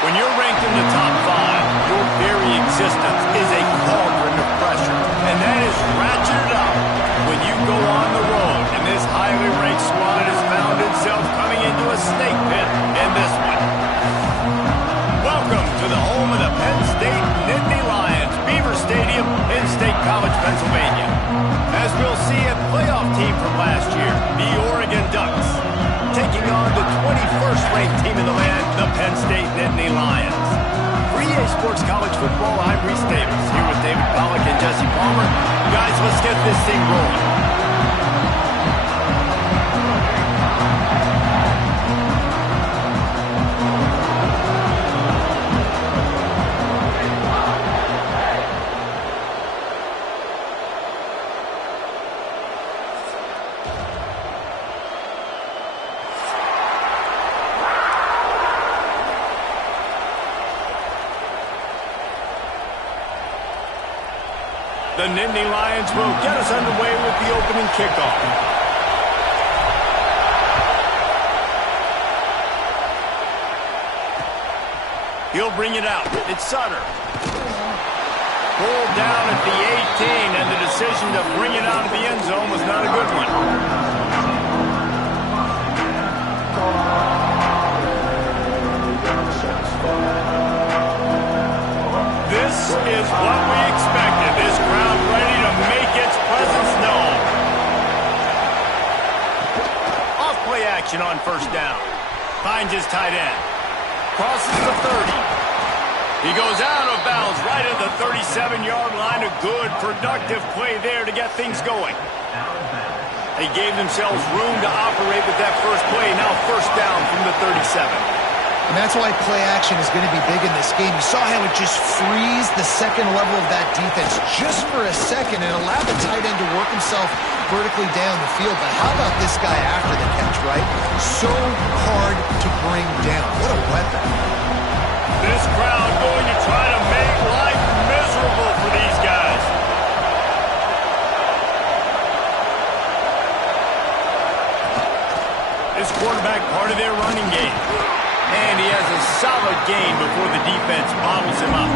When you're ranked in the top 5, your very existence is a cauldron of pressure. And that is ratcheted up when you go on the road. And this highly ranked squad has found itself coming into a snake pit in this one. Welcome to the home of the Penn State Nittany Lions, Beaver Stadium in State College, Pennsylvania. As we'll see, a playoff team from last year, the Oregon Ducks, taking on the 21st ranked team in the land, the Penn State Nittany Lions. For EA Sports College Football, I'm Reese Davis, here with David Pollack and Jesse Palmer. Guys, let's get this thing rolling. The Nittany Lions will get us underway with the opening kickoff. He'll bring it out. It's Sutter. Pulled down at the 18, and the decision to bring it out of the end zone was not a good one. This is what we expected. This crowd ready to make its presence known. Off play action on first down. Finds his tight end. Crosses the 30. He goes out of bounds right at the 37-yard line. A good, productive play there to get things going. They gave themselves room to operate with that first play. Now first down from the 37. And that's why play action is going to be big in this game. You saw how it just frees the second level of that defense just for a second and allowed the tight end to work himself vertically down the field. But how about this guy after the catch, right? So hard to bring down. What a weapon. This crowd going to try to make life miserable for these guys. This quarterback part of their running game. And he has a solid gain before the defense bottles him up.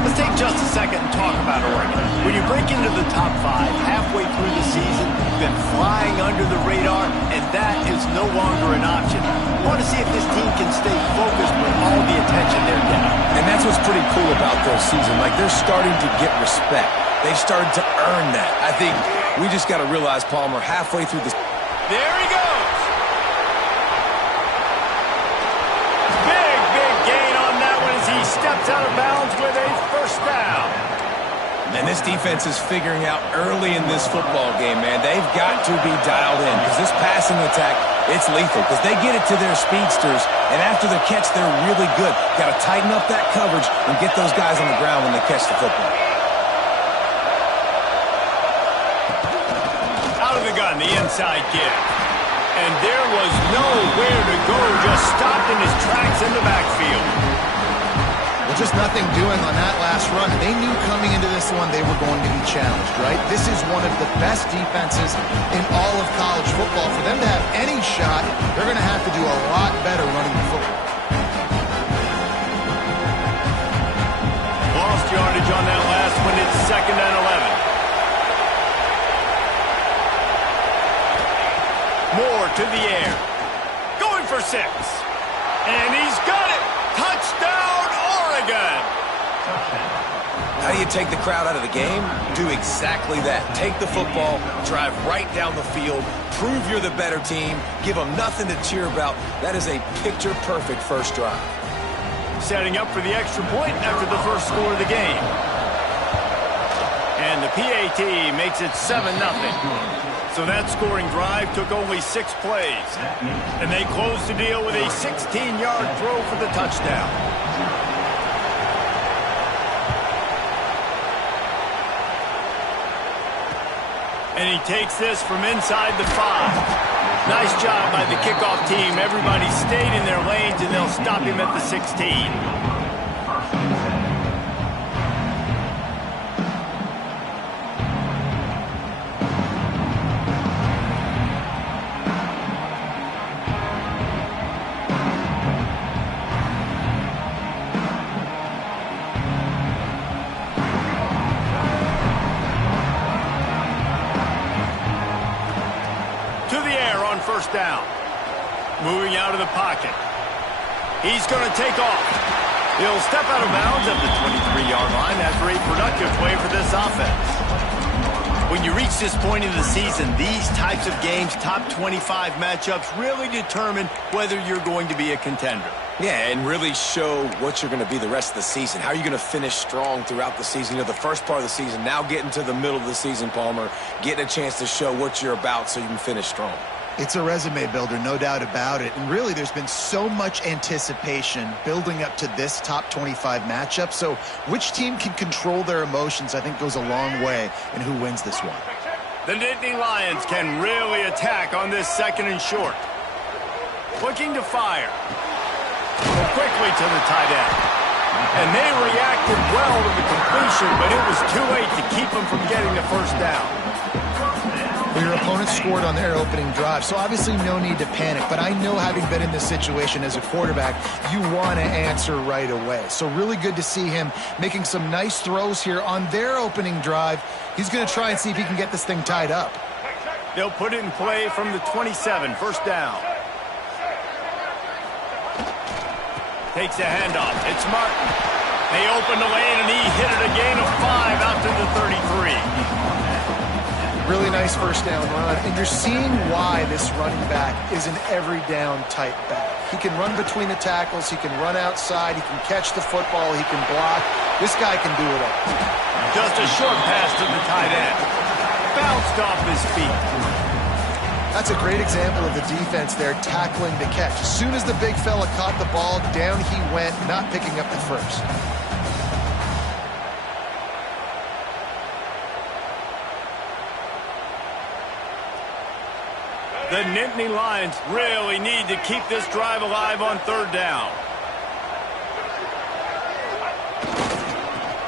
Let's take just a second and talk about Oregon. When you break into the top 5 halfway through the season, you've been flying under the radar, and that is no longer an option. You want to see if this team can stay focused with all the attention they're getting. And that's what's pretty cool about their season. Like, they're starting to get respect. They've started to earn that. I think we just got to realize, Palmer, halfway through this. There he goes. He steps out of bounds with a first down. And this defense is figuring out early in this football game, man. They've got to be dialed in because this passing attack, it's lethal because they get it to their speedsters, and after the catch, they're really good. Got to tighten up that coverage and get those guys on the ground when they catch the football. Out of the gun, the inside give. And there was nowhere to go, just stopped in his tracks in the backfield. Just nothing doing on that last run. They knew coming into this one they were going to be challenged, right? This is one of the best defenses in all of college football. For them to have any shot, they're going to have to do a lot better running the football. Lost yardage on that last one. It's 2nd and 11. Moore to the air. Going for 6. And he's got it. Touchdown, Oregon. How do you take the crowd out of the game? Do exactly that. Take the football, drive right down the field, prove you're the better team, give them nothing to cheer about. That is a picture-perfect first drive. Setting up for the extra point after the first score of the game. And the PAT makes it 7-0. So that scoring drive took only 6 plays. And they closed the deal with a 16-yard throw for the touchdown. And he takes this from inside the 5. Nice job by the kickoff team. Everybody stayed in their lanes, and they'll stop him at the 16. the air on first down. Moving out of the pocket. He's going to take off. He'll step out of bounds at the 23-yard line after a productive play for this offense. When you reach this point in the season, these types of games, top 25 matchups, really determine whether you're going to be a contender. Yeah, and really show what you're going to be the rest of the season. How are you going to finish strong throughout the season? You know, the first part of the season, now getting to the middle of the season, Palmer, getting a chance to show what you're about so you can finish strong. It's a resume builder, no doubt about it. And really, there's been so much anticipation building up to this top 25 matchup. So which team can control their emotions, I think, goes a long way in who wins this one. The Nittany Lions can really attack on this second and short. Looking to fire. Quickly to the tight end. And they reacted well to the completion, but it was too late to keep them from getting the first down. Well, your opponent scored on their opening drive, so obviously no need to panic. But I know, having been in this situation as a quarterback, you want to answer right away. So really good to see him making some nice throws here on their opening drive. He's going to try and see if he can get this thing tied up. They'll put it in play from the 27, first down. Takes a handoff. It's Martin. They open the lane, and he hit it a gain of 5 out to the 33. Really nice first down run. And you're seeing why this running back is an every down type back. He can run between the tackles. He can run outside. He can catch the football. He can block. This guy can do it all. Just a short pass to the tight end. Bounced off his feet. That's a great example of the defense there, tackling the catch. As soon as the big fella caught the ball, down he went, not picking up the first. The Nittany Lions really need to keep this drive alive on third down.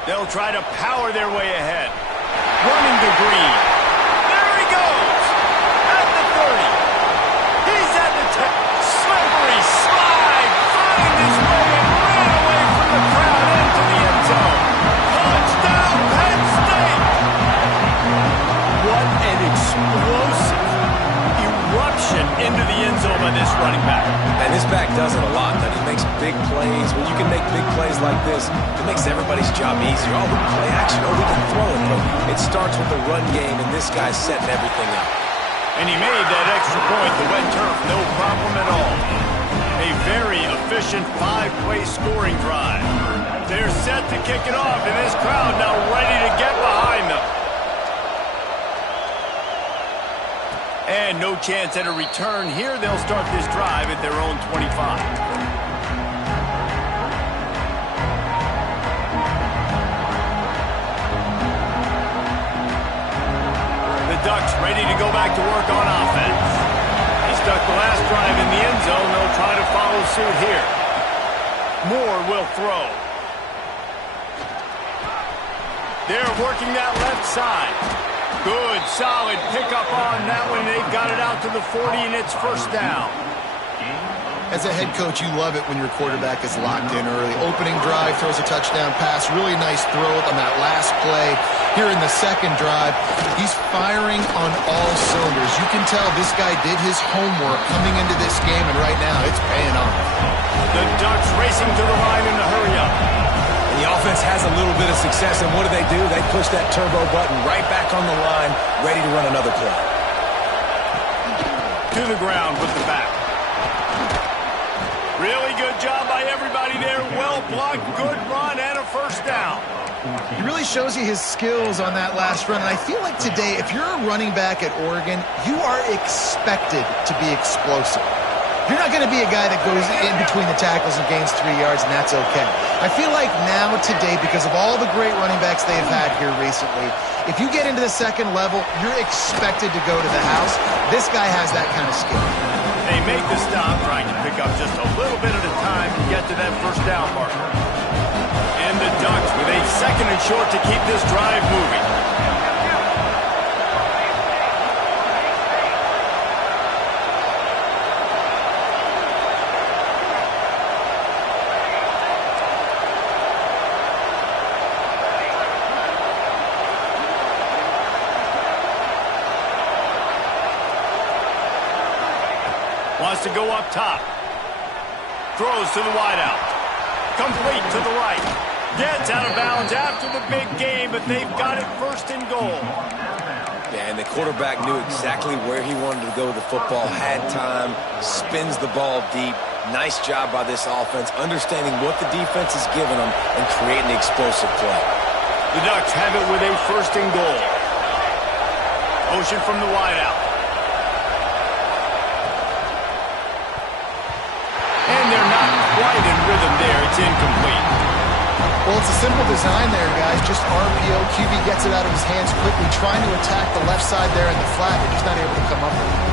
They'll try to power their way ahead. Running to Green. There he goes. At the 30. He's at the 10. Slippery slide. Find his way and ran away from the crowd into the end zone. Touchdown, Penn State. What an explosive eruption into the end zone by this running back. And this back does it a lot. That he makes big plays. When you can make big plays like this, it makes everybody's job easier. Oh, we can play action. Oh, we can throw it. But it starts with the run game, and this guy's setting everything up. And he made that extra point, the wet turf, no problem at all. A very efficient 5-play scoring drive. They're set to kick it off, and this crowd now ready to get behind them. And no chance at a return here. They'll start this drive at their own 25. The Ducks ready to go back to work on offense. They stuck the last drive in the end zone. They'll try to follow suit here. Moore will throw. They're working that left side. Good, solid pickup on that one. They've got it out to the 40, and it's first down. As a head coach, you love it when your quarterback is locked in early. Opening drive, throws a touchdown pass. Really nice throw on that last play. Here in the second drive, he's firing on all cylinders. You can tell this guy did his homework coming into this game, and right now it's paying off. The Ducks racing to the line in the hurry up. The offense has a little bit of success, and what do? They push that turbo button right back on the line, ready to run another play. To the ground with the back. Really good job by everybody there. Well blocked, good run, and a first down. He really shows you his skills on that last run, and I feel like today, if you're a running back at Oregon, you are expected to be explosive. You're not going to be a guy that goes in between the tackles and gains 3 yards, and that's okay. I feel like now, today, because of all the great running backs they've had here recently, if you get into the second level, you're expected to go to the house. This guy has that kind of skill. They make the stop, trying to pick up just a little bit at a time to get to that first down marker. And the Ducks with a second and short to keep this drive moving. Wants to go up top. Throws to the wideout. Complete to the right. Gets out of bounds after the big game, but they've got it first and goal. Yeah, and the quarterback knew exactly where he wanted to go with the football, had time, spins the ball deep. Nice job by this offense, understanding what the defense is giving them and creating the explosive play. The Ducks have it with a first and goal. Motion from the wideout. And they're not quite in rhythm there. It's incomplete. Well, it's a simple design there, guys. Just RPO. QB gets it out of his hands quickly, trying to attack the left side there in the flat. They're just not able to come up with it.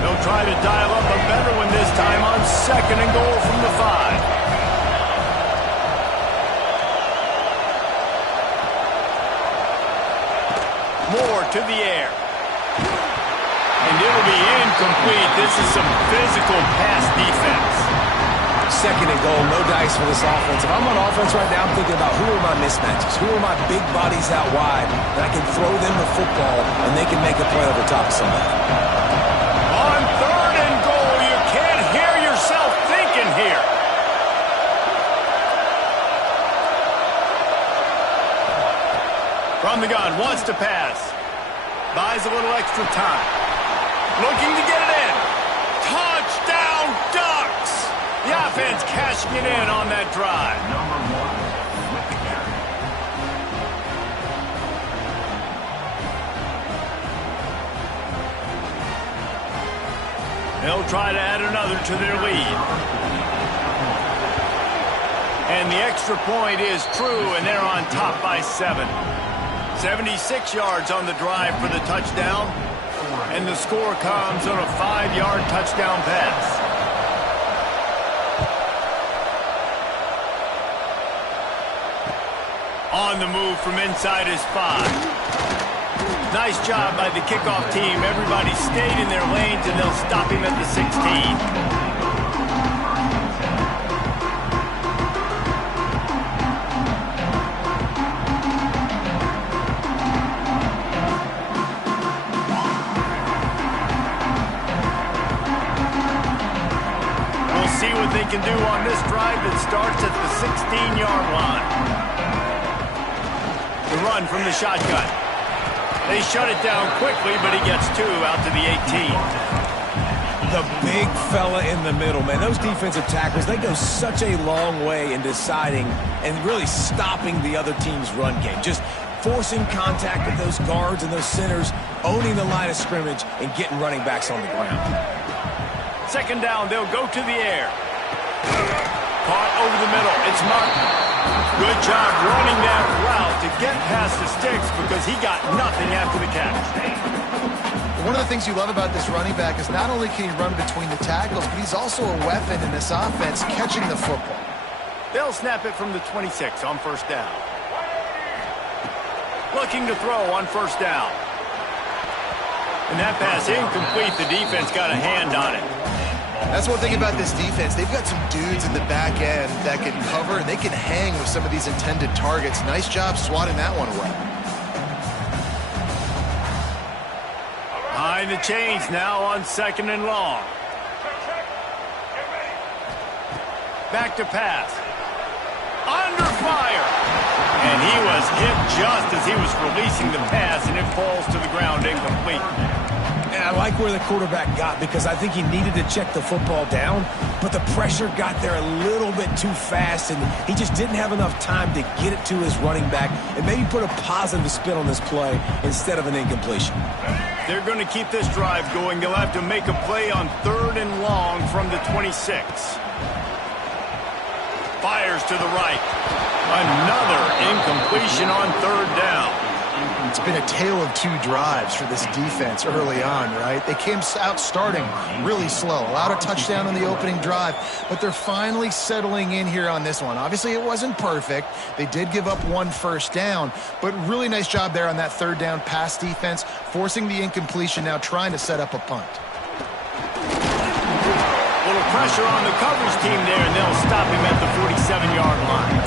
They'll try to dial up a better one this time on second and goal from the 5. Moore to the air. And it'll be incomplete. This is some physical pass defense. Second and goal, no dice for this offense. If I'm on offense right now, I'm thinking about who are my mismatches, who are my big bodies out wide, and I can throw them the football, and they can make a play over top of somebody. On third and goal, you can't hear yourself thinking here. From the gun, wants to pass. Buys a little extra time. Looking to get it in. Touchdown, Ducks! The offense cashing it in on that drive. With the carry. They'll try to add another to their lead. And the extra point is true, and they're on top by 7. 76 yards on the drive for the touchdown, and the score comes on a 5-yard touchdown pass. On the move from inside his 5. Nice job by the kickoff team. Everybody stayed in their lanes, and they'll stop him at the 16. See what they can do on this drive that starts at the 16-yard line. The run from the shotgun. They shut it down quickly, but he gets 2 out to the 18. The big fella in the middle, man. Those defensive tackles, they go such a long way in deciding and really stopping the other team's run game. Just forcing contact with those guards and those centers, owning the line of scrimmage, and getting running backs on the ground. Second down, they'll go to the air. Caught over the middle. It's Martin. Good job running that route to get past the sticks because he got nothing after the catch. One of the things you love about this running back is not only can he run between the tackles, but he's also a weapon in this offense catching the football. They'll snap it from the 26 on first down. Looking to throw on first down. And that pass incomplete. The defense got a hand on it. That's one thing about this defense. They've got some dudes in the back end that can cover, and they can hang with some of these intended targets. Nice job swatting that one away. Behind the chains now on second and long. Back to pass. Under fire. And he was hit just as he was releasing the pass, and it falls to the ground incomplete. And I like where the quarterback got because I think he needed to check the football down, but the pressure got there a little bit too fast, and he just didn't have enough time to get it to his running back and maybe put a positive spin on this play instead of an incompletion. They're going to keep this drive going. They'll have to make a play on third and long from the 26. Fires to the right. Another incompletion on third down. It's been a tale of 2 drives for this defense early on, right? They came out starting really slow, allowed a touchdown on the opening drive, but they're finally settling in here on this one. Obviously, it wasn't perfect. They did give up 1 first down, but really nice job there on that third down pass defense, forcing the incompletion, now trying to set up a punt. A little pressure on the coverage team there, and they'll stop him at the 47-yard line.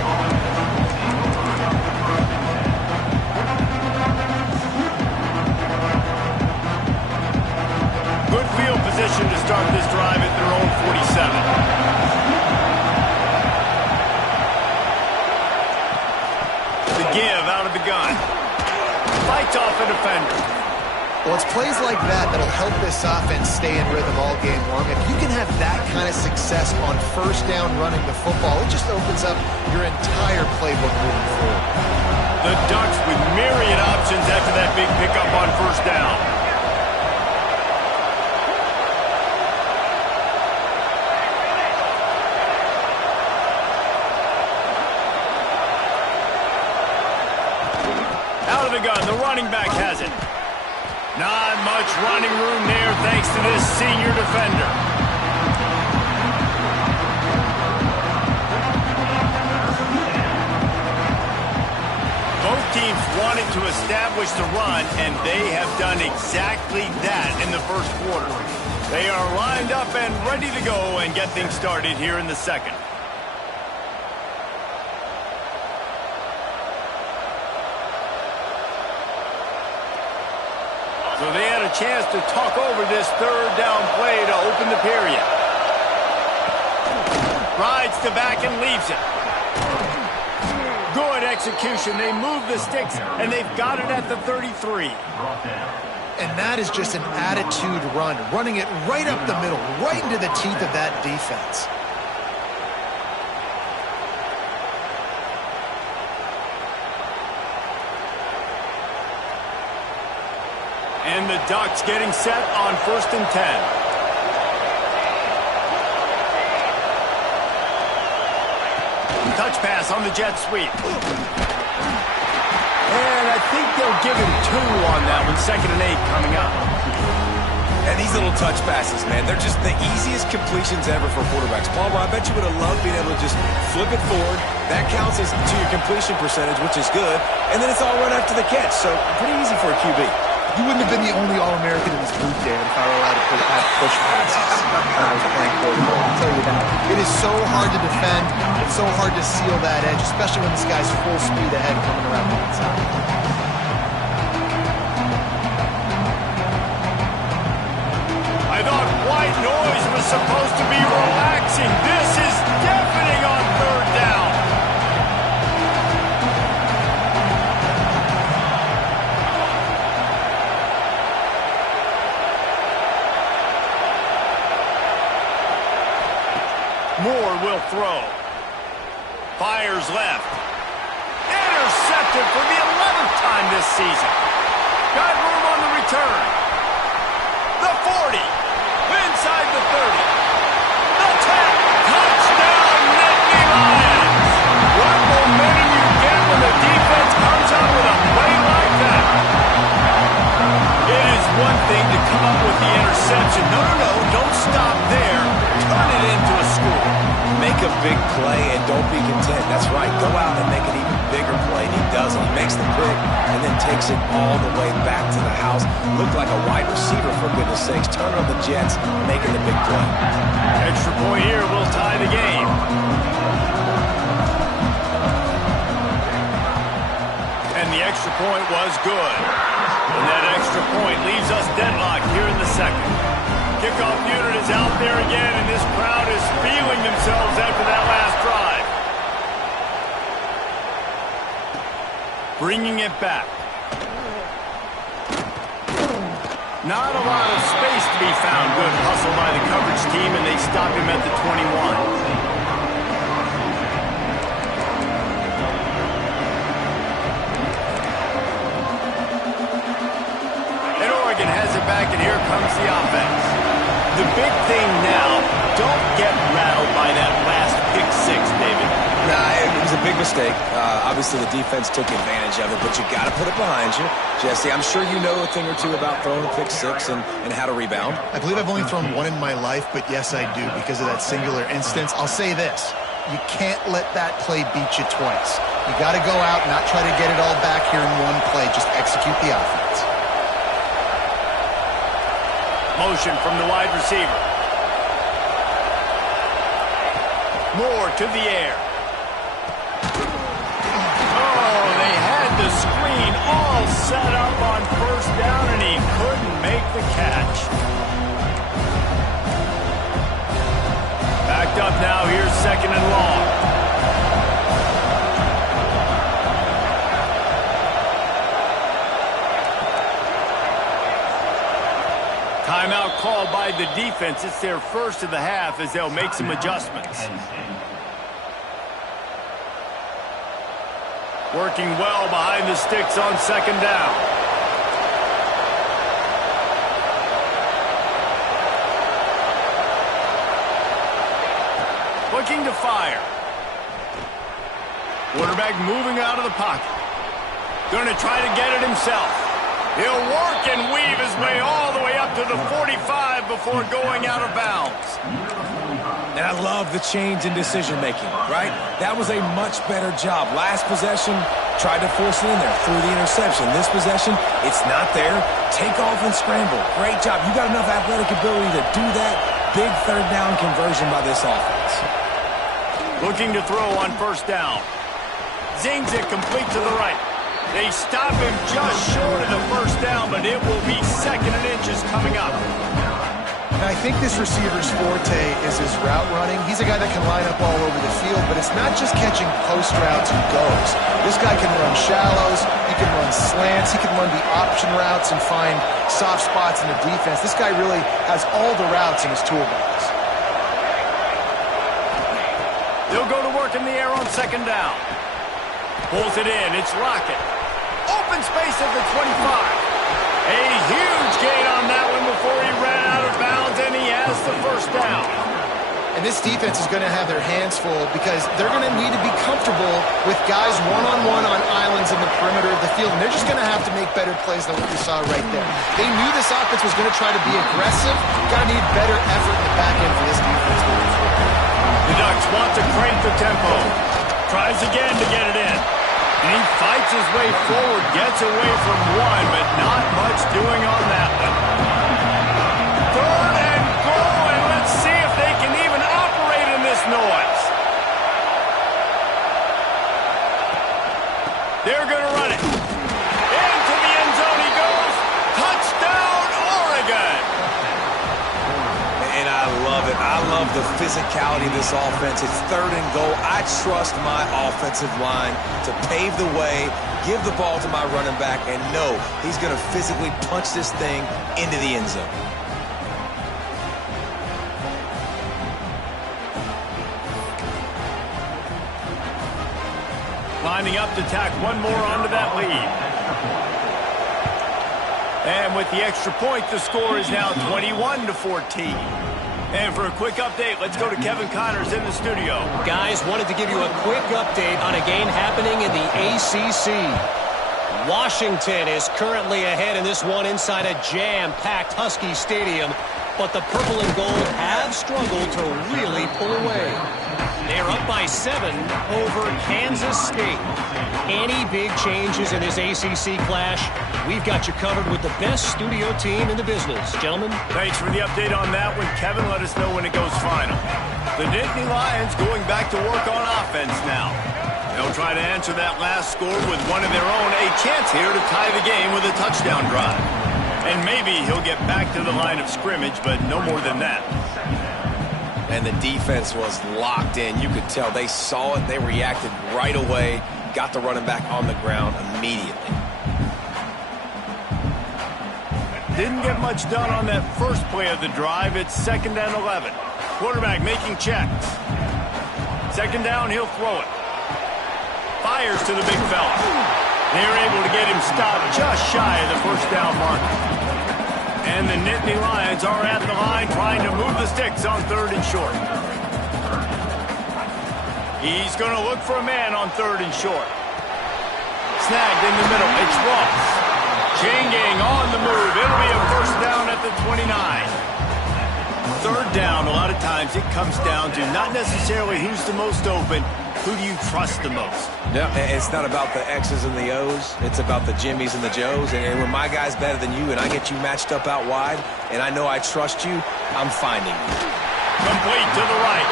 start this drive at their own 47. The give out of the gun. Fights off a defender. Well, it's plays like that that'll help this offense stay in rhythm all game long. If you can have that kind of success on first down running the football, it just opens up your entire playbook moving forward. The Ducks with myriad options after that big pickup on first down. Out of the gun, the running back has it. Not much running room there thanks to this senior defender. Both teams wanted to establish the run, and they have done exactly that in the first quarter. They are lined up and ready to go and get things started here in the second. So they had a chance to talk over this third down play to open the period. Rides to back and leaves it. Good execution. They move the sticks, and they've got it at the 33. And that is just an attitude run, running it right up the middle, right into the teeth of that defense. And the Ducks getting set on 1st and 10. Touch pass on the jet sweep. And I think they'll give him 2 on that one. 2nd and 8 coming up. And these little touch passes, man, they're just the easiest completions ever for quarterbacks. Paul, I bet you would have loved being able to just flip it forward. That counts as to your completion percentage, which is good. And then it's all run after the catch. So pretty easy for a QB. You wouldn't have been the only All-American in this group, Dan, if I were allowed to push passes when I was playing quarterback. I'll tell you that. It is so hard to defend. It's so hard to seal that edge, especially when this guy's full speed ahead coming around the inside. I thought white noise was supposed to be relaxing. This is deafening on 3rd down. Moore will throw. Fires left. Intercepted for the 11th time this season. Got room on the return. The 40. Inside the 30. The 10. Touchdown, Nittany Lions. What momentum you get when the defense comes out with a play like that. It is one thing to come up with the interception. No, don't stop there. Turn it into a score. Make a big play and don't be content. That's right. Go out and make an even bigger play. And he does it. He makes the pick and then takes it all the way back to the house. Looked like a wide receiver, for goodness sakes. Turn on the Jets, making the big play. Extra point here will tie the game. And the extra point was good. And that extra point leaves us deadlocked here in the second. Kickoff unit is out there again, and this crowd is feeling themselves after that last drive. Bringing it back. Not a lot of space to be found. Good hustle by the coverage team, and they stop him at the 21. Has it back, and here comes the offense. The big thing now, don't get rattled by that last pick 6, David. Nah, it was a big mistake. Obviously, the defense took advantage of it, but you got to put it behind you. Jesse, I'm sure you know a thing or two about throwing a pick 6 and how to rebound. I believe I've only thrown one in my life, but yes, I do, because of that singular instance. I'll say this. You can't let that play beat you twice. You got to go out and not try to get it all back here in one play. Just execute the offense. Motion from the wide receiver. Moore to the air. Oh, they had the screen all set up on first down, and he couldn't make the catch. picked up now. Here's 2nd and long. Timeout called by the defense. It's their first of the half as they'll make some adjustments. Working well behind the sticks on 2nd down. Looking to fire. Quarterback moving out of the pocket. Going to try to get it himself. He'll work and weave his way all the way up to the 45 before going out of bounds. And I love the change in decision-making, right? That was a much better job. Last possession, tried to force it in there, threw the interception. This possession, it's not there. Take off and scramble. Great job. You got enough athletic ability to do that. Big 3rd down conversion by this offense. Looking to throw on 1st down. Zings it complete to the right. They stop him just short of the 1st down, but it will be 2nd and inches coming up. And I think this receiver's forte is his route running. He's a guy that can line up all over the field, but it's not just catching post routes and goes. This guy can run shallows, he can run slants, he can run the option routes and find soft spots in the defense. This guy really has all the routes in his toolbox. They'll go to work in the air on 2nd down. Pulls it in, it's Rocket. Open space at the 25. A huge gain on that one before he ran out of bounds, and he has the 1st down. And this defense is going to have their hands full because they're going to need to be comfortable with guys one-on-one on islands in the perimeter of the field, and they're just going to have to make better plays than what we saw right there. They knew this offense was going to try to be aggressive. Got to need better effort in the back end for this defense moving forward. The Ducks want to crank the tempo. Tries again to get it in. And he fights his way forward, gets away from one, but not much doing on that one. 3rd and goal, and let's see if they can even operate in this noise. They're going to run it. Into the end zone he goes. Touchdown, Oregon. And I love it. I love the physicality of this offense. It's 3rd and goal. I trust my offensive line to pave the way, give the ball to my running back, and know he's going to physically punch this thing into the end zone. Lining up to tack one more onto that lead. And with the extra point, the score is now 21-14. And for a quick update, let's go to Kevin Connors in the studio. Guys, wanted to give you a quick update on a game happening in the ACC. Washington is currently ahead in this one inside a jam-packed Husky Stadium, but the purple and gold have struggled to really pull away. They're up by 7 over Kansas State. Any big changes in this ACC clash? We've got you covered with the best studio team in the business. Gentlemen. Thanks for the update on that one. Kevin, let us know when it goes final. The Nittany Lions going back to work on offense now. They'll try to answer that last score with one of their own. A chance here to tie the game with a touchdown drive. And maybe he'll get back to the line of scrimmage, but no more than that. And the defense was locked in. You could tell they saw it. They reacted right away. Got the running back on the ground immediately. Didn't get much done on that first play of the drive. It's 2nd and 11. Quarterback making checks. 2nd down, he'll throw it. Fires to the big fella. They're able to get him stopped just shy of the 1st down mark. And the Nittany Lions are at the line trying to move the sticks on 3rd and short. He's going to look for a man on 3rd and short. Snagged in the middle. It's Ross. Chain gang on the move. It'll be a 1st down at the 29. 3rd down, a lot of times it comes down to not necessarily who's the most open, who do you trust the most? No, it's not about the X's and the O's. It's about the Jimmys and the Joes. And when my guy's better than you and I get you matched up out wide and I know I trust you, I'm finding you. Complete to the right.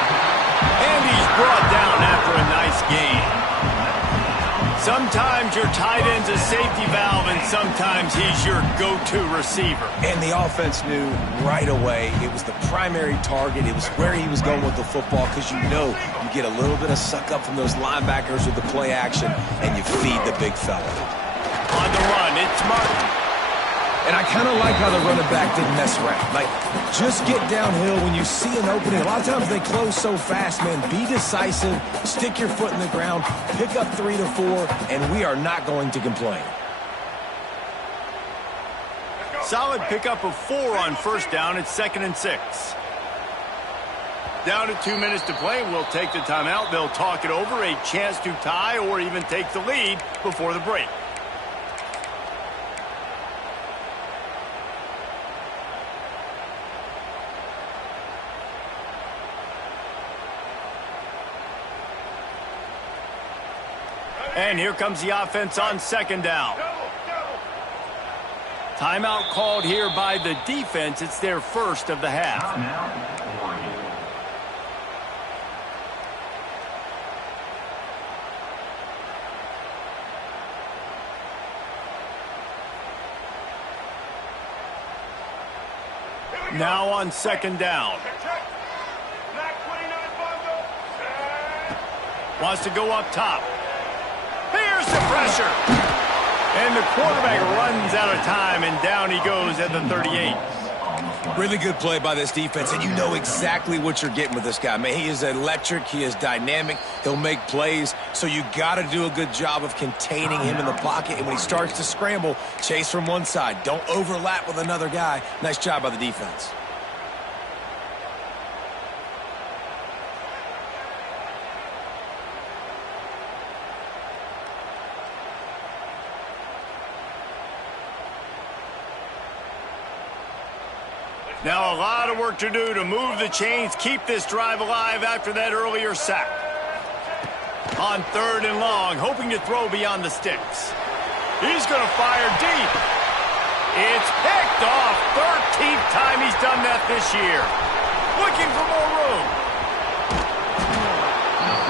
And he's brought down after a nice gain. Sometimes your tight end's a safety valve, and sometimes he's your go-to receiver. And the offense knew right away it was the primary target. It was where he was going with the football, because you know you get a little bit of suck up from those linebackers with the play action, and you feed the big fella. On the run, it's Martin. And I kind of like how the running back didn't mess around. Like, just get downhill when you see an opening. A lot of times they close so fast, man. Be decisive, stick your foot in the ground, pick up 3 to 4, and we are not going to complain. Solid pickup of 4 on first down. It's 2nd and 6. Down to 2 minutes to play. We'll take the timeout. They'll talk it over. A chance to tie or even take the lead before the break. And here comes the offense on 2nd down. Timeout called here by the defense. It's their first of the half. Now on 2nd down. Wants to go up top. Here's the pressure. And the quarterback runs out of time, and down he goes at the 38. Really good play by this defense, and you know exactly what you're getting with this guy. Man, he is electric. He is dynamic. He'll make plays, so you got to do a good job of containing him in the pocket. And when he starts to scramble, chase from one side. Don't overlap with another guy. Nice job by the defense. Now a lot of work to do to move the chains, keep this drive alive after that earlier sack. On 3rd and long, hoping to throw beyond the sticks. He's going to fire deep. It's picked off. 13th time he's done that this year. Looking for more room.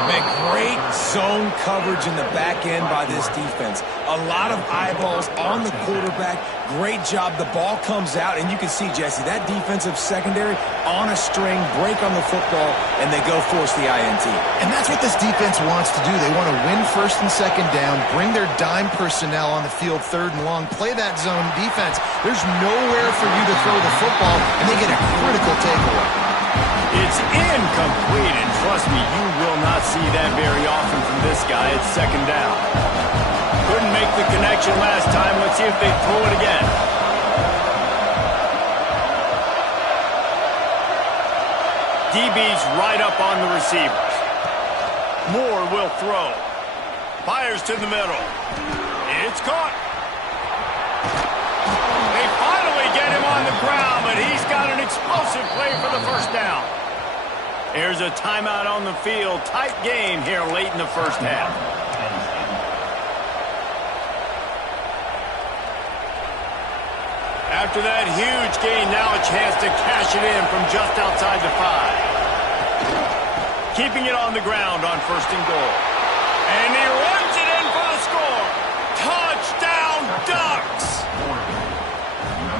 Man, great zone coverage in the back end by this defense. A lot of eyeballs on the quarterback. Great job. The ball comes out, and you can see, Jesse, that defensive secondary on a string, break on the football, and they go force the INT. And that's what this defense wants to do. They want to win 1st and 2nd down, bring their dime personnel on the field 3rd and long, play that zone defense. There's nowhere for you to throw the football, and they get a critical takeaway. It's incomplete, and trust me, you will not see that very often from this guy. It's 2nd down. Couldn't make the connection last time. Let's see if they throw it again. DB's right up on the receivers. Moore will throw. Fires to the middle. It's caught. They finally get him on the ground, but he's got an explosive play for the 1st down. There's a timeout on the field. Tight game here late in the 1st half. After that huge gain, now a chance to cash it in from just outside the 5. Keeping it on the ground on 1st and goal. And he runs it in for the score. Touchdown, Ducks!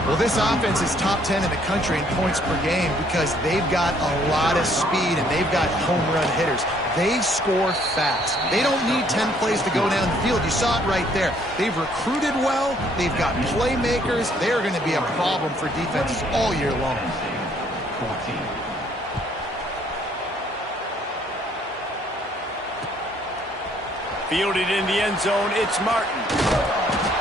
Well, this offense is top 10 in the country in points per game because they've got a lot of speed and they've got home run hitters. They score fast. They don't need 10 plays to go down the field. You saw it right there. They've recruited well. They've got playmakers. They're going to be a problem for defenses all year long. 14. Fielded in the end zone, it's Martin.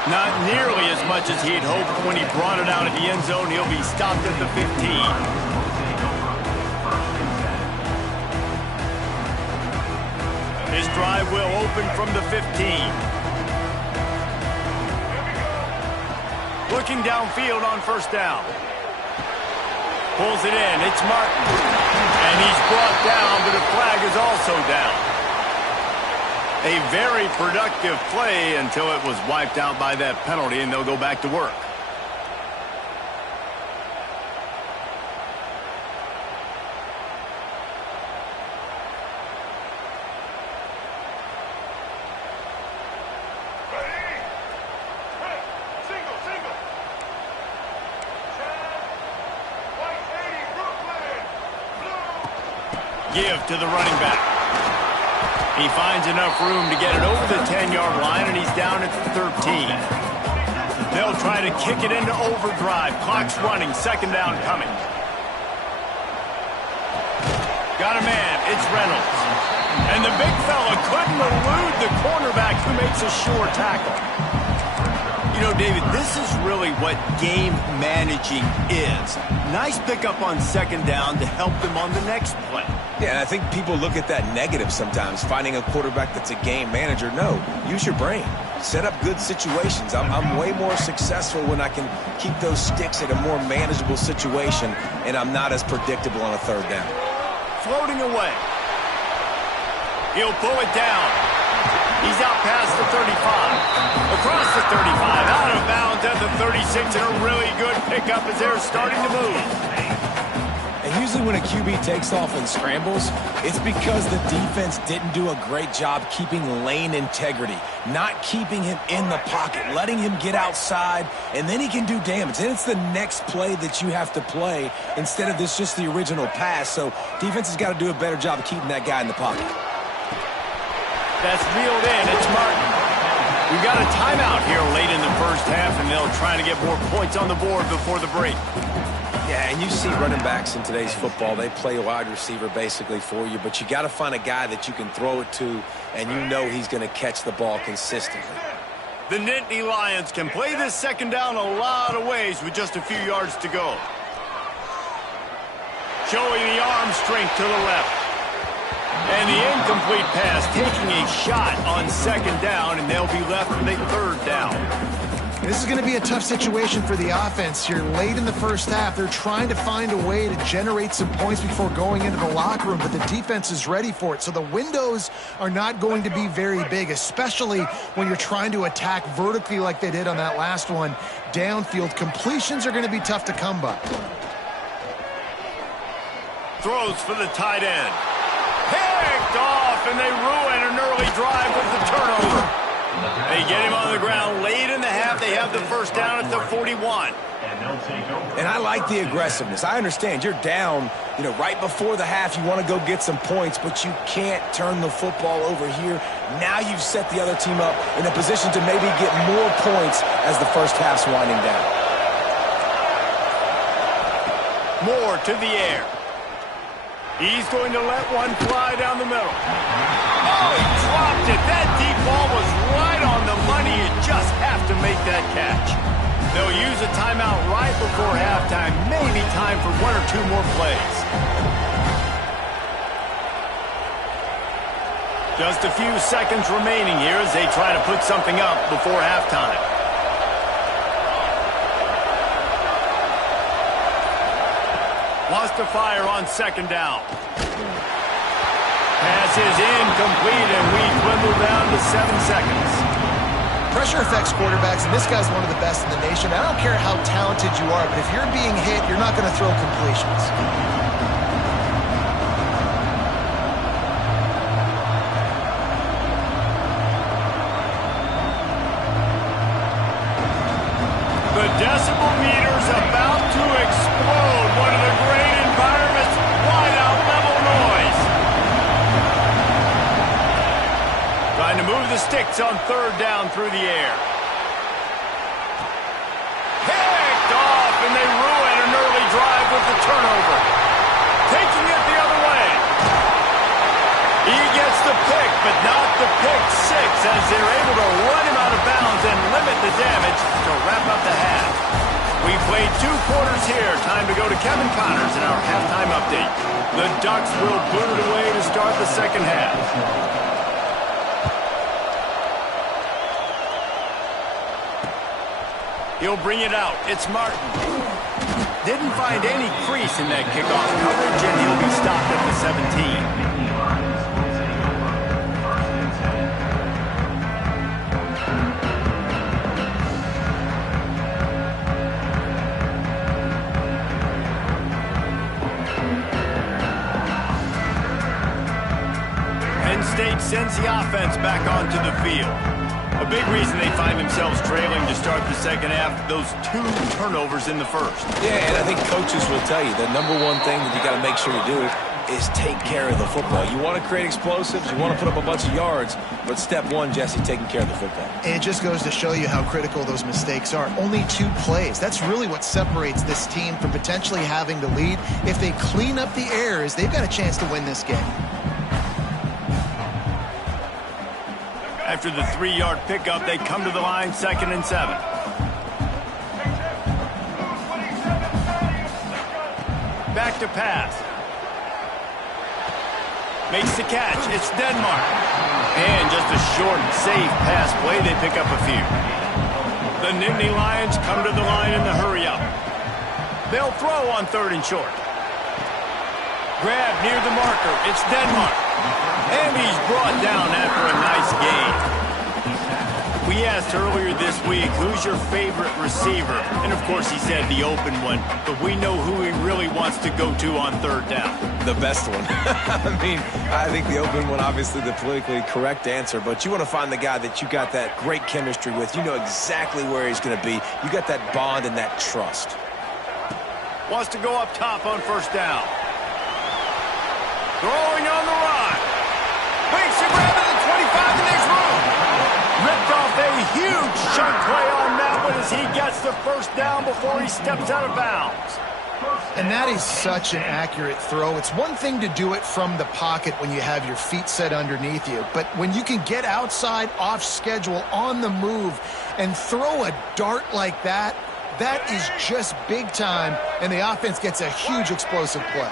Not nearly as much as he'd hoped when he brought it out of the end zone. He'll be stopped at the 15. This drive will open from the 15. Looking downfield on 1st down. Pulls it in. It's Martin. And he's brought down, but a flag is also down. A very productive play until it was wiped out by that penalty, and they'll go back to work. Give to the running back. He finds enough room to get it over the 10-yard line, and he's down at the 13. They'll try to kick it into overdrive. Clock's running. Second down coming. Got a man. It's Reynolds. And the big fella couldn't elude the cornerback who makes a sure tackle. You know, David, this is really what game managing is. Nice pickup on second down to help them on the next play. Yeah, and I think people look at that negative sometimes, finding a quarterback that's a game manager. No, use your brain. Set up good situations. I'm way more successful when I can keep those sticks at a more manageable situation, and I'm not as predictable on a third down. Floating away. He'll pull it down. He's out past the 35. Across the 35. Out of bounds at the 36, and a really good pickup as they're starting to move. And usually when a QB takes off and scrambles, it's because the defense didn't do a great job keeping lane integrity, not keeping him in the pocket, letting him get outside, and then he can do damage. And it's the next play that you have to play instead of this just the original pass. So defense has got to do a better job of keeping that guy in the pocket. That's reeled in. It's Martin. We've got a timeout here late in the first half, and they'll try to get more points on the board before the break. Yeah, and you see running backs in today's football, they play a wide receiver basically for you, but you got to find a guy that you can throw it to, and you know he's going to catch the ball consistently. The Nittany Lions can play this second down a lot of ways with just a few yards to go. Showing the arm strength to the left. And the incomplete pass taking a shot on second down, and they'll be left with a third down. This is going to be a tough situation for the offense here. Late in the first half, they're trying to find a way to generate some points before going into the locker room, but the defense is ready for it. So the windows are not going to be very big, especially when you're trying to attack vertically like they did on that last one. Downfield completions are going to be tough to come by. Throws for the tight end. Picked off, and they ruin an early drive with the turnover. They get him on the ground late in the half. They have the first down at the 41. And I like the aggressiveness. I understand you're down, right before the half. You want to go get some points, but you can't turn the football over here. Now you've set the other team up in a position to maybe get more points as the first half's winding down. Moore to the air. He's going to let one fly down the middle. Oh, he dropped it. That deep ball was right on the money. You just have to make that catch. They'll use a timeout right before halftime. Maybe time for one or two more plays. Just a few seconds remaining here as they try to put something up before halftime. Lost to fire on second down. Pass is incomplete, and we dwindle down to 7 seconds. Pressure affects quarterbacks, and this guy's one of the best in the nation. I don't care how talented you are, but if you're being hit, you're not going to throw completions. The decibel meter's about to explode. One of the great environments, wide-out level noise. Trying to move the sticks on third down through the air. Picked off, and they ruin an early drive with the turnover. Taking it the other way. He gets the pick, but not the pick six as they're able to run him out of bounds and limit the damage to wrap up the half. We played 2 quarters here. Time to go to Kevin Connors in our halftime update. The Ducks will boot it away to start the second half. He'll bring it out. It's Martin. Didn't find any crease in that kickoff coverage, and he'll be stopped at the 17. Penn State sends the offense back onto the field. A big reason they find themselves trailing to start the second half, those 2 turnovers in the first. Yeah, and I think coaches will tell you the number one thing that you got to make sure you do, is take care of the football. You want to create explosives, you want to put up a bunch of yards, but step one, Jesse, taking care of the football. And it just goes to show you how critical those mistakes are. Only 2 plays. That's really what separates this team from potentially having the lead. If they clean up the errors, they've got a chance to win this game. After the 3-yard pickup, they come to the line, 2nd and 7. Back to pass. Makes the catch. It's Denmark. And just a short, safe pass play. They pick up a few. The Nittany Lions come to the line in the hurry-up. They'll throw on 3rd and short. Grab near the marker. It's Denmark. And he's brought down after a nice gain. We asked earlier this week, who's your favorite receiver? And, of course, he said the open one. But we know who he really wants to go to on 3rd down. The best one. I mean, I think the open one, obviously the politically correct answer, but you want to find the guy that you got that great chemistry with. You know exactly where he's going to be. You got that bond and that trust. Wants to go up top on 1st down. Throwing on the run. Makes a grab at the 25 and makes room. Ripped off a huge chunk play on that one as he gets the 1st down before he steps out of bounds. And that is such an accurate throw. It's one thing to do it from the pocket when you have your feet set underneath you, but when you can get outside, off schedule, on the move, and throw a dart like that, that is just big time, and the offense gets a huge explosive play.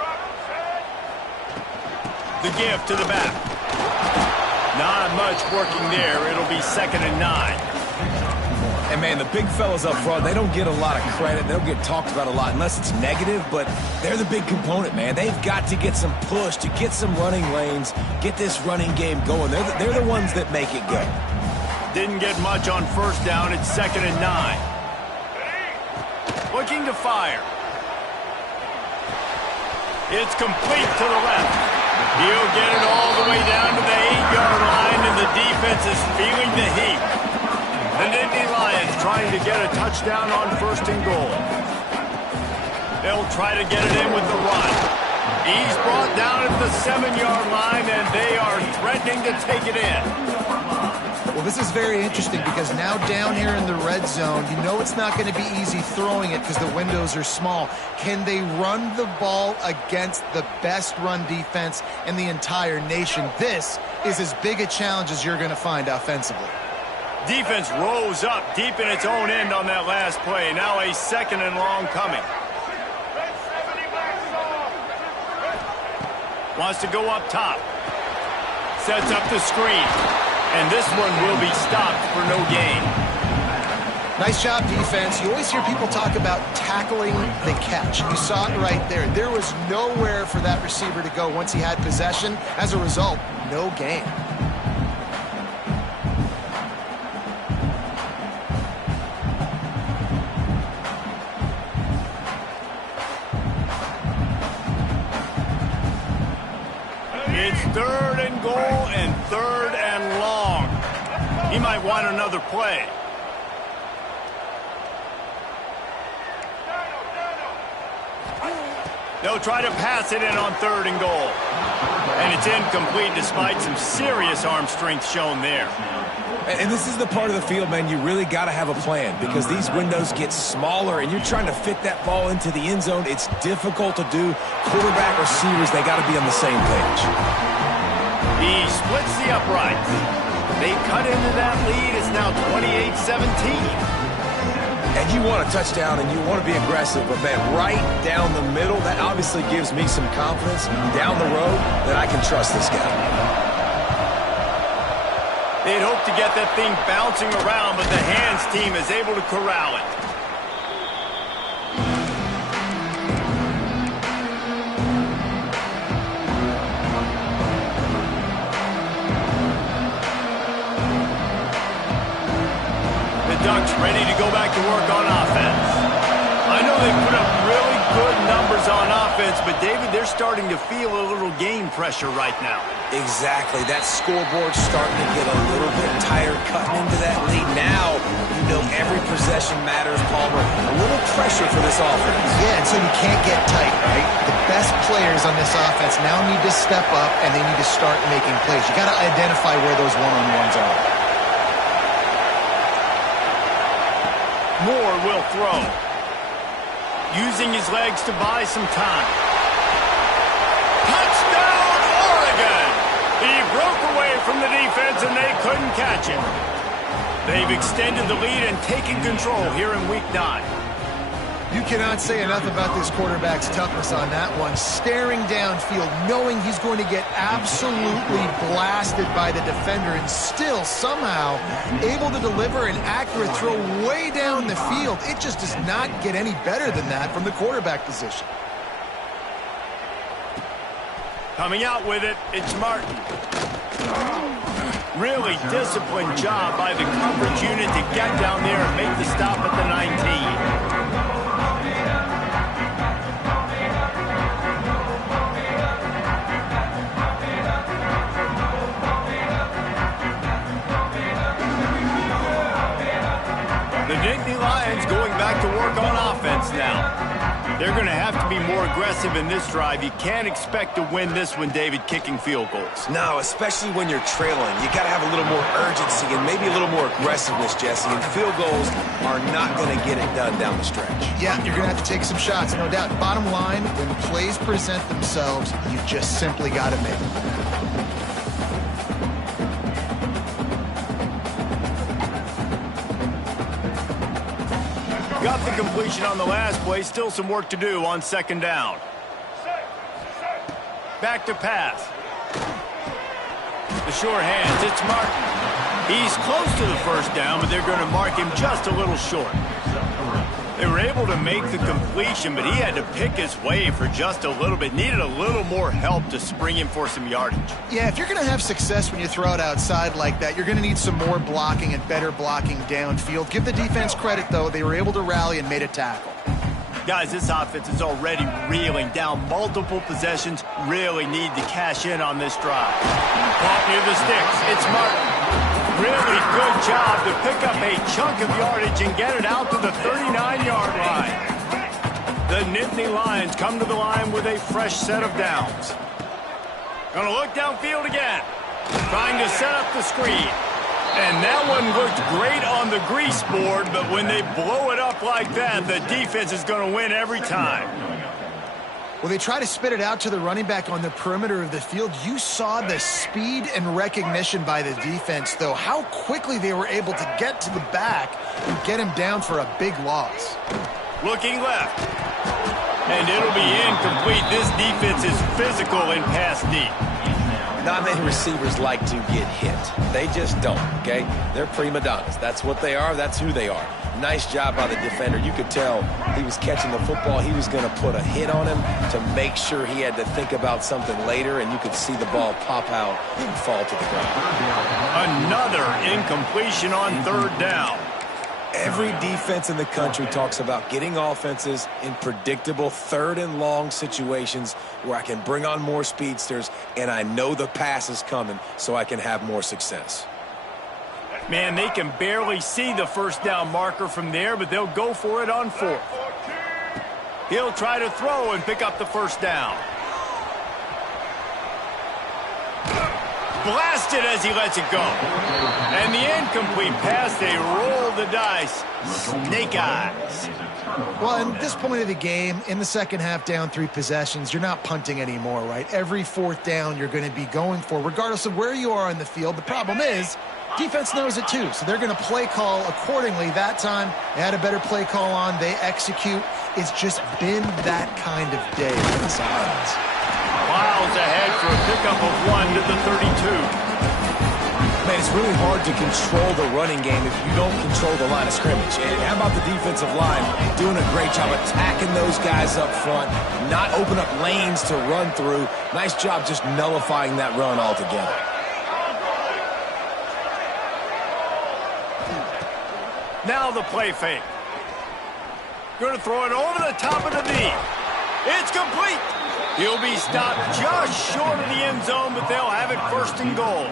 The give to the back. Not much working there. It'll be 2nd and 9. And, man, the big fellas up front, they don't get a lot of credit. They don't get talked about a lot unless it's negative, but they're the big component, man. They've got to get some push, to get some running lanes, get this running game going. They're the ones that make it go. Didn't get much on 1st down. It's 2nd and 9. Looking to fire. It's complete to the left. He'll get it all the way down to the 8-yard line, and the defense is feeling the heat. The Nittany Lions trying to get a touchdown on 1st and goal. They'll try to get it in with the run. He's brought down at the 7-yard line, and they are threatening to take it in. Well, this is very interesting because now down here in the red zone, you know it's not going to be easy throwing it because the windows are small. Can they run the ball against the best run defense in the entire nation? This is as big a challenge as you're going to find offensively. Defense rose up deep in its own end on that last play. Now a 2nd and long coming. Wants to go up top. Sets up the screen. And this one will be stopped for no gain. Nice job, defense. You always hear people talk about tackling the catch. You saw it right there. There was nowhere for that receiver to go once he had possession. As a result, no gain. It's 3rd and goal and 3rd and long. He might want another play. They'll try to pass it in on 3rd and goal. And it's incomplete despite some serious arm strength shown there. And this is the part of the field, man, you really got to have a plan because these windows get smaller and you're trying to fit that ball into the end zone. It's difficult to do. Quarterback, receivers, they got to be on the same page. He splits the uprights. They cut into that lead. It's now 28-17. And you want a touchdown and you want to be aggressive, but, man, right down the middle, that obviously gives me some confidence down the road that I can trust this guy. They'd hope to get that thing bouncing around, but the hands team is able to corral it. The Ducks ready to go back to work on offense. I know they put up really good numbers on offense, but David, there's starting to feel a little game pressure right now. Exactly. That scoreboard's starting to get a little bit tired cutting into that lead. Now, you know every possession matters, Palmer. A little pressure for this offense. Yeah, and so you can't get tight, right? The best players on this offense now need to step up, and they need to start making plays. You got to identify where those one-on-ones are. Moore will throw. Using his legs to buy some time. Touchdown, Oregon! He broke away from the defense, and they couldn't catch him. They've extended the lead and taken control here in Week 9. You cannot say enough about this quarterback's toughness on that one. Staring downfield, knowing he's going to get absolutely blasted by the defender, and still somehow able to deliver an accurate throw way down the field. It just does not get any better than that from the quarterback position. Coming out with it, it's Martin. Really disciplined job by the coverage unit to get down there and make the stop at the 19. The Nittany Lions going back to work on offense now. They're going to have to be more aggressive in this drive. You can't expect to win this one, David, kicking field goals. No, especially when you're trailing. You got to have a little more urgency and maybe a little more aggressiveness, Jesse. And field goals are not going to get it done down the stretch. Yeah, you're going to have to take some shots, no doubt. Bottom line, when plays present themselves, you just simply got to make them. Got the completion on the last play. Still some work to do on second down. Back to pass. The sure hands. It's Martin. He's close to the first down, but they're going to mark him just a little short. They were able to make the completion, but he had to pick his way for just a little bit. Needed a little more help to spring him for some yardage. Yeah, if you're going to have success when you throw it outside like that, you're going to need some more blocking and better blocking downfield. Give the defense credit, though. They were able to rally and made a tackle. Guys, this offense is already reeling down multiple possessions. Really need to cash in on this drive. Caught near the sticks. It's Martin. Really good job to pick up a chunk of yardage and get it out to the 39-yard line. The Nittany Lions come to the line with a fresh set of downs. Gonna look downfield again. Trying to set up the screen. And that one looked great on the grease board, but when they blow it up like that, the defense is going to win every time. Well, they try to spit it out to the running back on the perimeter of the field. You saw the speed and recognition by the defense, though, how quickly they were able to get to the back and get him down for a big loss. Looking left. And it'll be incomplete. This defense is physical in pass deep. Not many receivers like to get hit. They just don't, okay? They're prima donnas. That's what they are. That's who they are. Nice job by the defender. You could tell he was catching the football. He was going to put a hit on him to make sure he had to think about something later, and you could see the ball pop out and fall to the ground. Another incompletion on third down. Every defense in the country talks about getting offenses in predictable third and long situations where I can bring on more speedsters and I know the pass is coming so I can have more success. Man, they can barely see the first down marker from there, but they'll go for it on fourth. He'll try to throw and pick up the first down. Blasted as he lets it go. And the incomplete pass, they roll the dice. Snake eyes. Well, at this point of the game, in the second half, down 3 possessions, you're not punting anymore, right? Every fourth down you're going to be going for, regardless of where you are on the field. The problem is, defense knows it too, so they're going to play call accordingly. That time, they had a better play call on. They execute. It's just been that kind of day for this offense. Miles ahead for a pickup of 1 to the 32. Man, it's really hard to control the running game if you don't control the line of scrimmage. And how about the defensive line doing a great job attacking those guys up front, not open up lanes to run through. Nice job just nullifying that run altogether. Now the play fake. Going to throw it over the top of the knee. It's complete. He'll be stopped just short of the end zone, but they'll have it first and goal.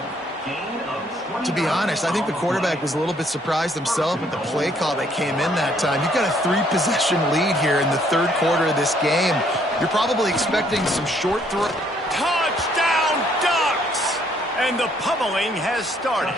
To be honest, I think the quarterback was a little bit surprised himself at the play call that came in that time. You've got a 3-possession lead here in the third quarter of this game. You're probably expecting some short throw. Touchdown Ducks! And the pummeling has started.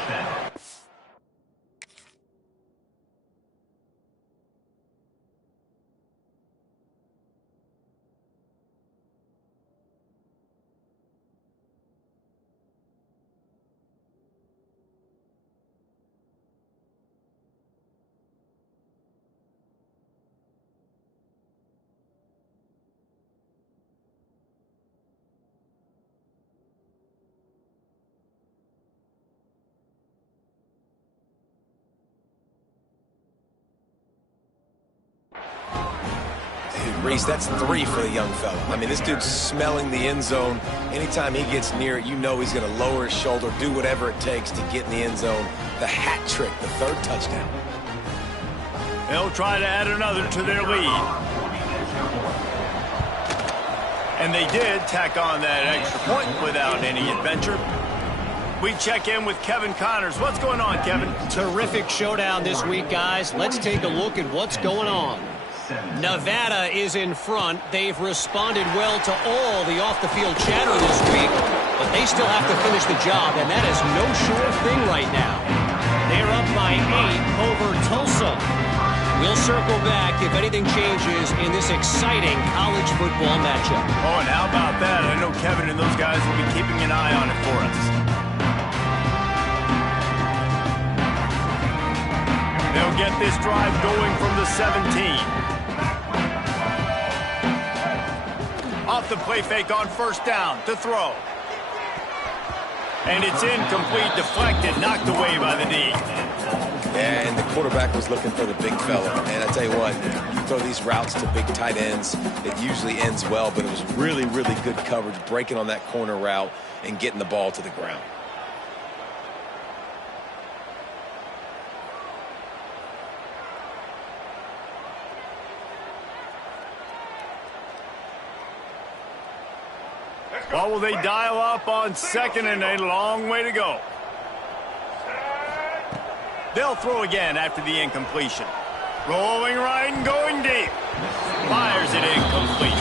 Reese, that's 3 for the young fella. I mean, this dude's smelling the end zone. Anytime he gets near it, you know he's going to lower his shoulder, do whatever it takes to get in the end zone. The hat trick, the 3rd touchdown. They'll try to add another to their lead. And they did tack on that extra point without any adventure. We check in with Kevin Connors. What's going on, Kevin? Terrific showdown this week, guys. Let's take a look at what's going on. Nevada is in front. They've responded well to all the off-the-field chatter this week, but they still have to finish the job, and that is no sure thing right now. They're up by 8 over Tulsa. We'll circle back if anything changes in this exciting college football matchup. Oh, and how about that? I know Kevin and those guys will be keeping an eye on it for us. They'll get this drive going from the 17. Off the play fake on first down to throw. And it's incomplete, deflected, knocked away by the D. Yeah, and the quarterback was looking for the big fella. And I tell you what, you throw these routes to big tight ends, it usually ends well, but it was really, really good coverage, breaking on that corner route and getting the ball to the ground. What will they dial up on 2nd and a long way to go? They'll throw again after the incompletion. Rolling right and going deep. Fires it incomplete.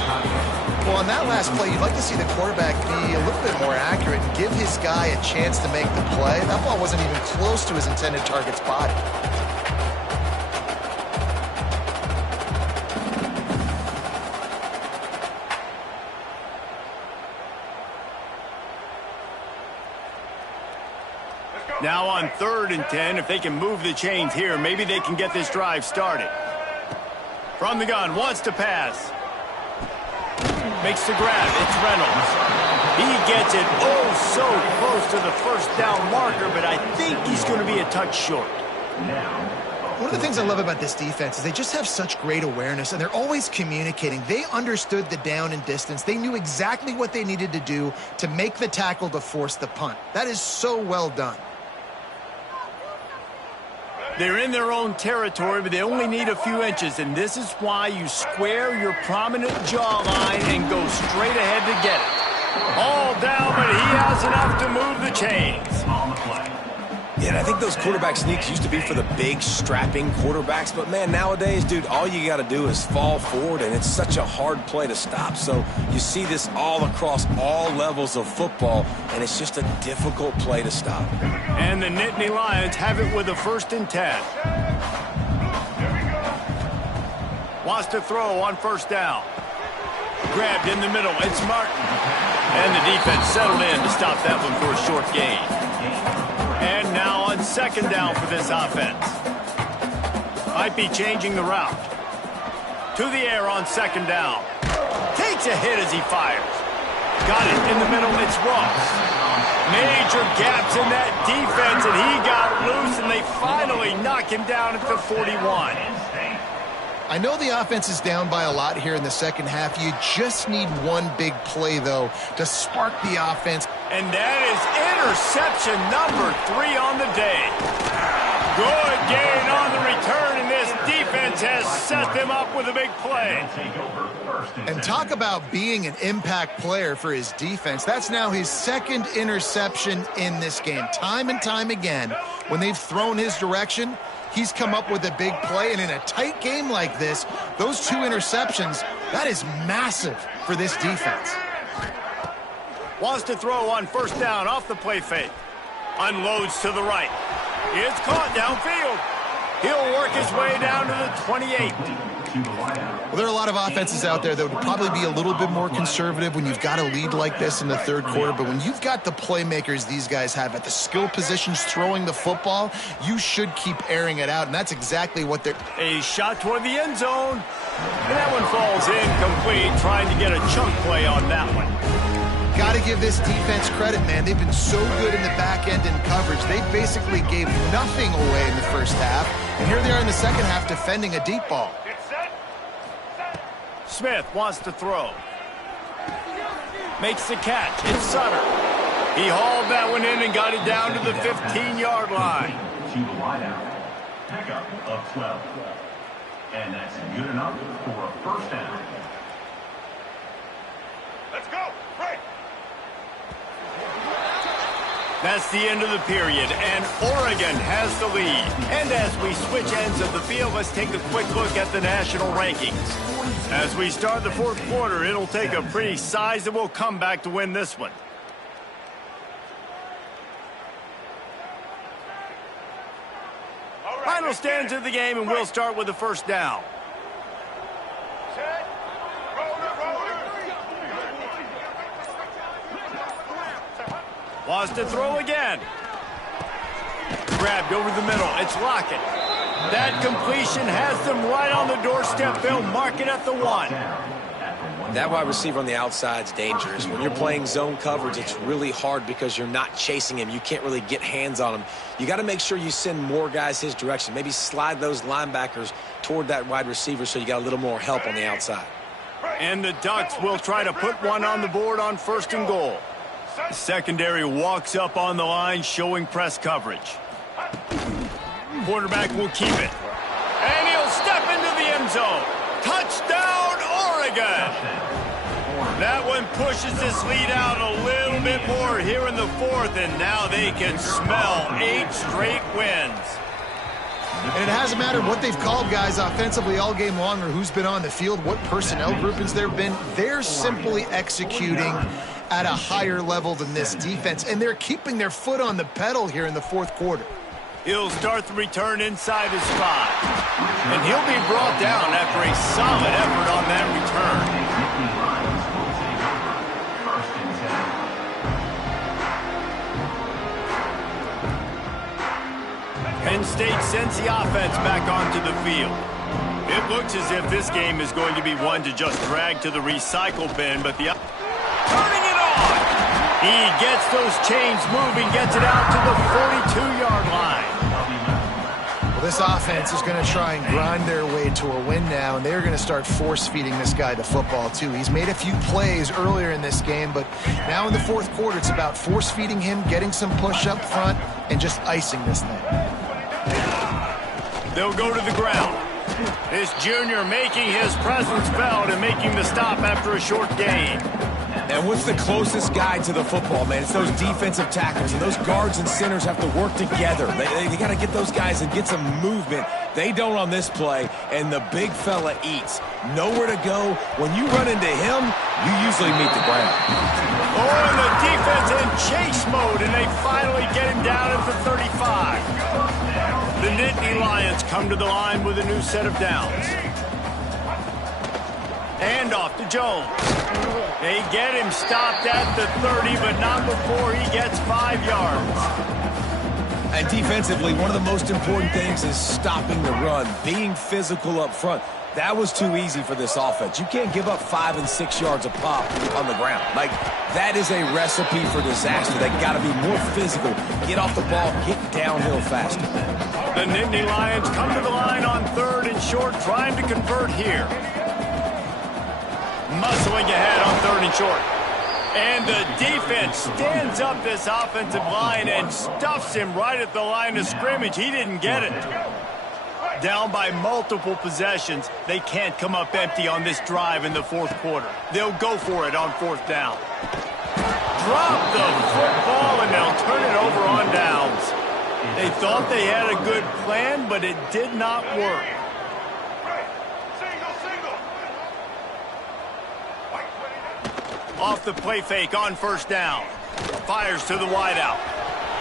Well, on that last play, you'd like to see the quarterback be a little bit more accurate and give his guy a chance to make the play. That ball wasn't even close to his intended target's body. Now on 3rd and 10, if they can move the chains here, maybe they can get this drive started. From the gun, wants to pass. Makes the grab, it's Reynolds. He gets it oh so close to the first down marker, but I think he's going to be a touch short. One of the things I love about this defense is they just have such great awareness, and they're always communicating. They understood the down and distance. They knew exactly what they needed to do to make the tackle to force the punt. That is so well done. They're in their own territory, but they only need a few inches, and this is why you square your prominent jawline and go straight ahead to get it. All down, but he has enough to move the chains. On the play. Yeah, and I think those quarterback sneaks used to be for the big, strapping quarterbacks. But, man, nowadays, dude, all you got to do is fall forward, and it's such a hard play to stop. So you see this all across all levels of football, and it's just a difficult play to stop. And the Nittany Lions have it with a 1st and 10. Wants to throw on first down. Grabbed in the middle. It's Martin. And the defense settled in to stop that one for a short gain. And now on 2nd down for this offense. Might be changing the route. To the air on 2nd down. Takes a hit as he fires. Got it in the middle. It's Ross. Major gaps in that defense, and he got loose, and they finally knock him down at the 41. I know the offense is down by a lot here in the second half. You just need one big play, though, to spark the offense. And that is interception number 3 on the day. Good gain on the return, and this defense defense has set them up with a big play. And talk about being an impact player for his defense. That's now his second interception in this game. Time and time again, when they've thrown his direction, he's come up with a big play. And in a tight game like this, those 2 interceptions, that is massive for this defense. Wants to throw on first down off the play fake. Unloads to the right. It's caught downfield. He'll work his way down to the 28. Well, there are a lot of offenses out there that would probably be a little bit more conservative when you've got a lead like this in the third quarter. But when you've got the playmakers these guys have at the skill positions throwing the football, you should keep airing it out. And that's exactly what they're... A shot toward the end zone. And that one falls incomplete, trying to get a chunk play on that one. Got to give this defense credit, man. They've been so good in the back end in coverage. They basically gave nothing away in the first half. And here they are in the second half defending a deep ball. Smith wants to throw. Makes the catch. It's Sutter. He hauled that one in and got it down to the 15-yard line. To the wideout. Pickup of 12. And that's good enough for a first down. Let's go. Right. That's the end of the period, and Oregon has the lead. And as we switch ends of the field, let's take a quick look at the national rankings. As we start the fourth quarter, it'll take a pretty sizable comeback to win this one. Final stands of the game, and we'll start with the first down. Wants to throw again. Grabbed over the middle. It's Lockett. That completion has them right on the doorstep. They'll mark it at the 1. That wide receiver on the outside is dangerous. When you're playing zone coverage, it's really hard because you're not chasing him. You can't really get hands on him. You got to make sure you send more guys his direction. Maybe slide those linebackers toward that wide receiver so you got a little more help on the outside. And the Ducks will try to put one on the board on 1st and goal. The secondary walks up on the line, showing press coverage. Quarterback will keep it. And he'll step into the end zone. Touchdown, Oregon! That one pushes this lead out a little bit more here in the fourth, and now they can smell 8 straight wins. And it hasn't mattered what they've called guys offensively all game long or who's been on the field, what personnel groupings there have been. They're simply executing at a higher level than this defense, and they're keeping their foot on the pedal here in the fourth quarter. He'll start the return inside his 5. And he'll be brought down after a solid effort on that return. Penn State sends the offense back onto the field. It looks as if this game is going to be one to just drag to the recycle bin, but the... Turning it on! He gets those chains moving, gets it out to the 42-yard line. Well, this offense is going to try and grind their way to a win now, and they're going to start force-feeding this guy the football, too. He's made a few plays earlier in this game, but now in the fourth quarter, it's about force-feeding him, getting some push up front, and just icing this thing. They'll go to the ground. This junior making his presence felt and making the stop after a short gain. And what's the closest guy to the football, man? It's those defensive tackles, and those guards and centers have to work together. They got to get those guys and get some movement. They don't on this play, and the big fella eats. Nowhere to go. When you run into him, you usually meet the ground. Oh, and the defense in chase mode, and they finally get him down at the 35. The Nittany Lions come to the line with a new set of downs. Handoff to Jones. They get him stopped at the 30, but not before he gets 5 yards. And defensively, one of the most important things is stopping the run, being physical up front. That was too easy for this offense. You can't give up 5 and 6 yards a pop on the ground. Like, that is a recipe for disaster. They got to be more physical, get off the ball, get downhill faster. The Nittany Lions come to the line on 3rd and short, trying to convert here. Muscling ahead on 3rd and short. And the defense stands up this offensive line and stuffs him right at the line of scrimmage. He didn't get it. Down by multiple possessions, they can't come up empty on this drive in the fourth quarter. They'll go for it on fourth down. Drop the football, and they'll turn it over on downs. They thought they had a good plan, but it did not work. Off the play fake on first down. Fires to the wideout.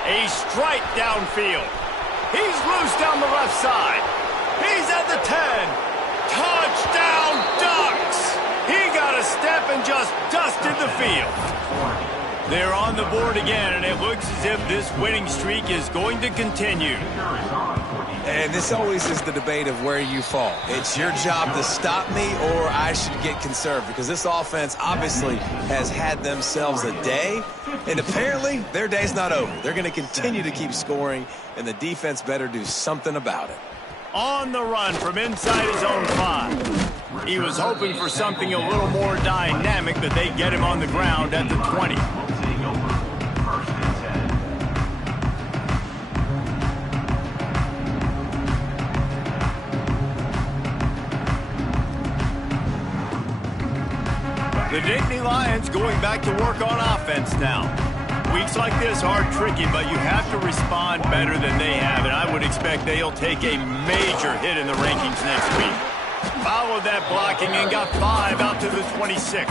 A strike downfield. He's loose down the left side. He's at the 10. Touchdown, Ducks! He got a step and just dusted the field. They're on the board again, and it looks as if this winning streak is going to continue. And this always is the debate of where you fall. It's your job to stop me, or I should get conserved, because this offense obviously has had themselves a day, and apparently their day's not over. They're going to continue to keep scoring, and the defense better do something about it. On the run from inside his own 5. He was hoping for something a little more dynamic, but they get him on the ground at the 20. The Nittany Lions going back to work on offense now. Weeks like this are tricky, but you have to respond better than they have, and I would expect they'll take a major hit in the rankings next week. Followed that blocking and got 5 out to the 26.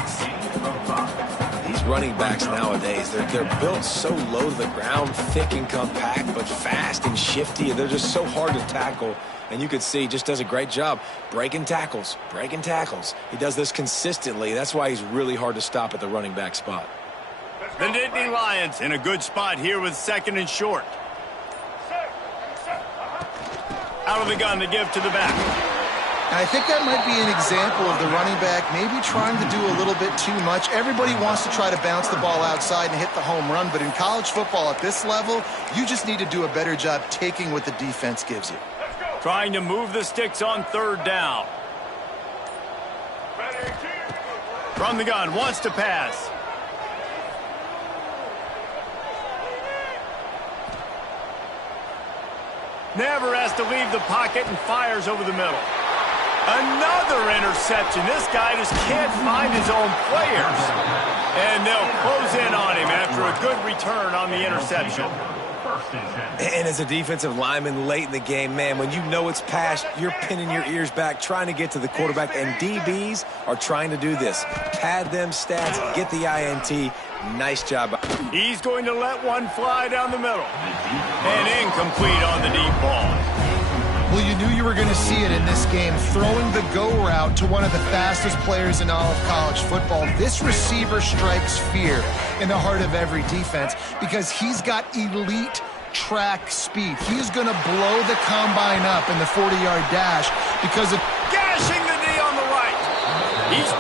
These running backs nowadays, they're built so low to the ground, thick and compact, but fast and shifty, and they're just so hard to tackle. And you could see he just does a great job breaking tackles, breaking tackles. He does this consistently. That's why he's really hard to stop at the running back spot. The Nittany Lions in a good spot here with 2nd and short. Out of the gun to give to the back. And I think that might be an example of the running back maybe trying to do a little bit too much. Everybody wants to try to bounce the ball outside and hit the home run, but in college football at this level, you just need to do a better job taking what the defense gives you. Trying to move the sticks on 3rd down. From the gun, wants to pass. Never has to leave the pocket and fires over the middle. Another interception. This guy just can't find his own players. And they'll close in on him after a good return on the interception. And as a defensive lineman late in the game, man, when you know it's past, you're pinning your ears back, trying to get to the quarterback, and DBs are trying to do this. Pad them stats, get the INT. Nice job. He's going to let one fly down the middle. And incomplete on the deep ball. Well, you knew you were going to see it in this game, throwing the go route to one of the fastest players in all of college football. This receiver strikes fear in the heart of every defense because he's got elite track speed. He's going to blow the combine up in the 40-yard dash because of gashing the knee on the right. He's